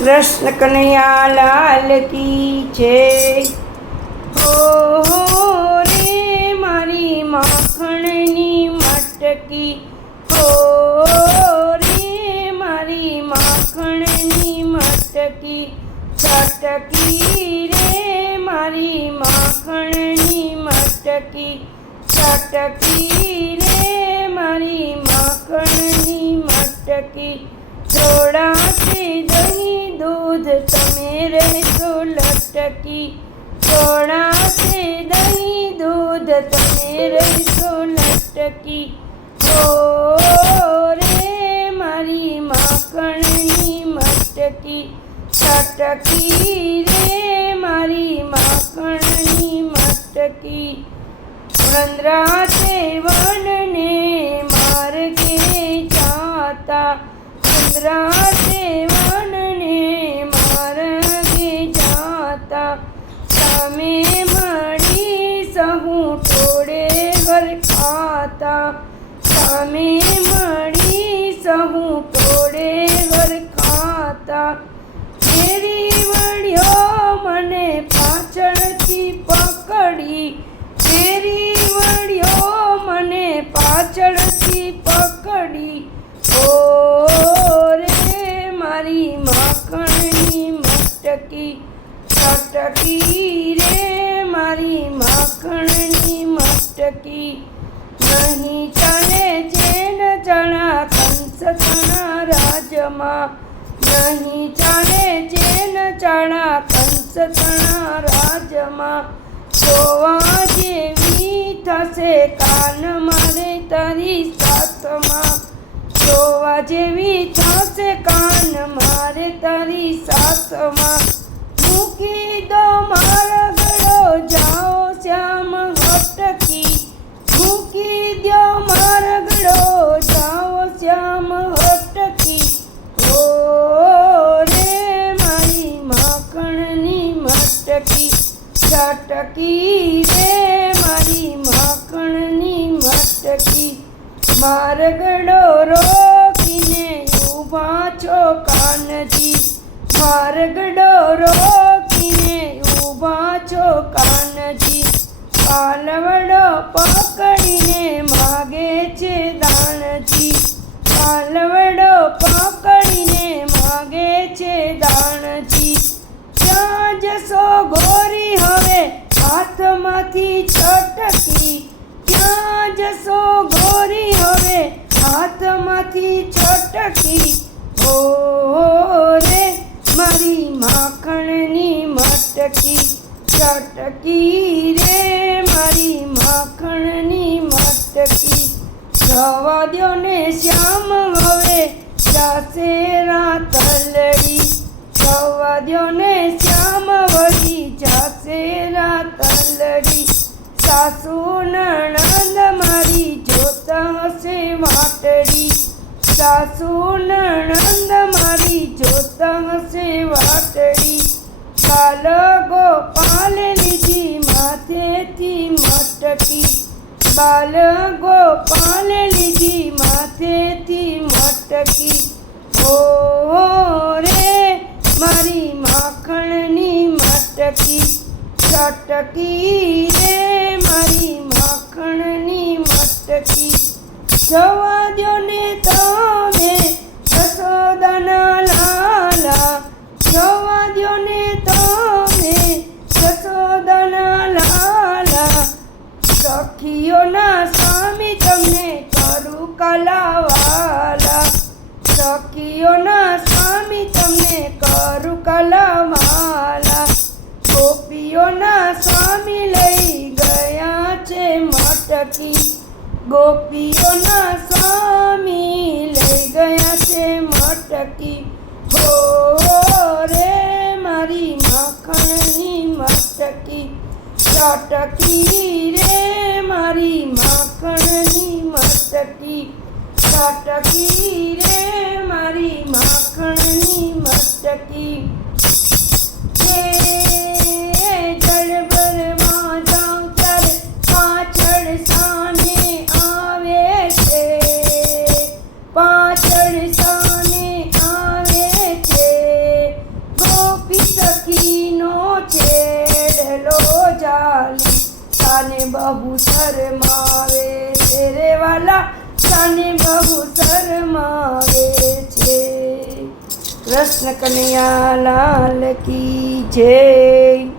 કૃષ્ણ કનૈયા લાલ કી છે હો રે મારી માખણની મટકી. હો, રે મારી માખણની મટકી. ચટકી રે મારી માખણની મટકી. ચટકી રે મારી માખણની મટકી. દૂધ તમે રહેશો લટકી થોડાથી દહીં દૂધ તમે રહેશો લટકી. ઓ રે મારી માખણની મટકી. છટકી રે મારી માખણની મટકી. વનરાતે વનને માર્ગે જાતા વનરાતે સહુ ટોળે ઘર ખાતા ફેરી વળ્યો મને પાછળથી પકડી ફેરી વળ્યો મને પાછળથી પકડી ઓ રે મારી માખણની મટકી ચટકી રે મારી માખણની મટકી નહીં રાજમાં નહીં જાણે ચેન ચણા કંસ તણા રાજમાં જોવા જેવી થશે કાન મારે તારી સાથમાં. જોવા જેવી થશે કાન મારે તારી સાથમાં. ચટકી રે મારી માખણની મટકી. મારગડો રોકીને ઊભા છો કાનજી. મારગડો રોકીને ઊભા છો કાનજી. પાલવડો પકડીને માગે છે હાથમાંથી છટકી રે મારી માખણની મટકી, ચટકી રે મારી માખણની મટકી. જવા દો ને શ્યામ, હવે જાસેરા તલડી જવા દો ને શ્યામ, વળી જાસેરા તલડી સાસુ જોતા વાટડી સાસુ નણંદ મારી જોતા હશે વાટડી કાલ ગોપાલ લીધી માથેથી મટકી. બાલ ગોપાલ લીધી માથેથી મટકી. ઓ રે મારી માખણની મટકી. ચટકી રે મારી મટકી જવા દ્યો તમે જસોદાના લાલા. જવા દ્યો ને તમે જસોદાના લાલા. સખીઓના સ્વામી તમને કરું કલાવાલા. સખીઓના સ્વામી તમને કરું કલાવાલા. ગોપીઓના સ્વામી લઈ ગયા છે મટકી. ગોપીઓના સ્વામી લઈ ગયા છે મટકી. હો રે મારી માખણની મટકી. ચટકી રે મારી માખણની મટકી. ચટકી રે મારી માખણની મટકી. તને બહુ શરમાવે છે. કૃષ્ણ કનૈયા લાલ કી જય.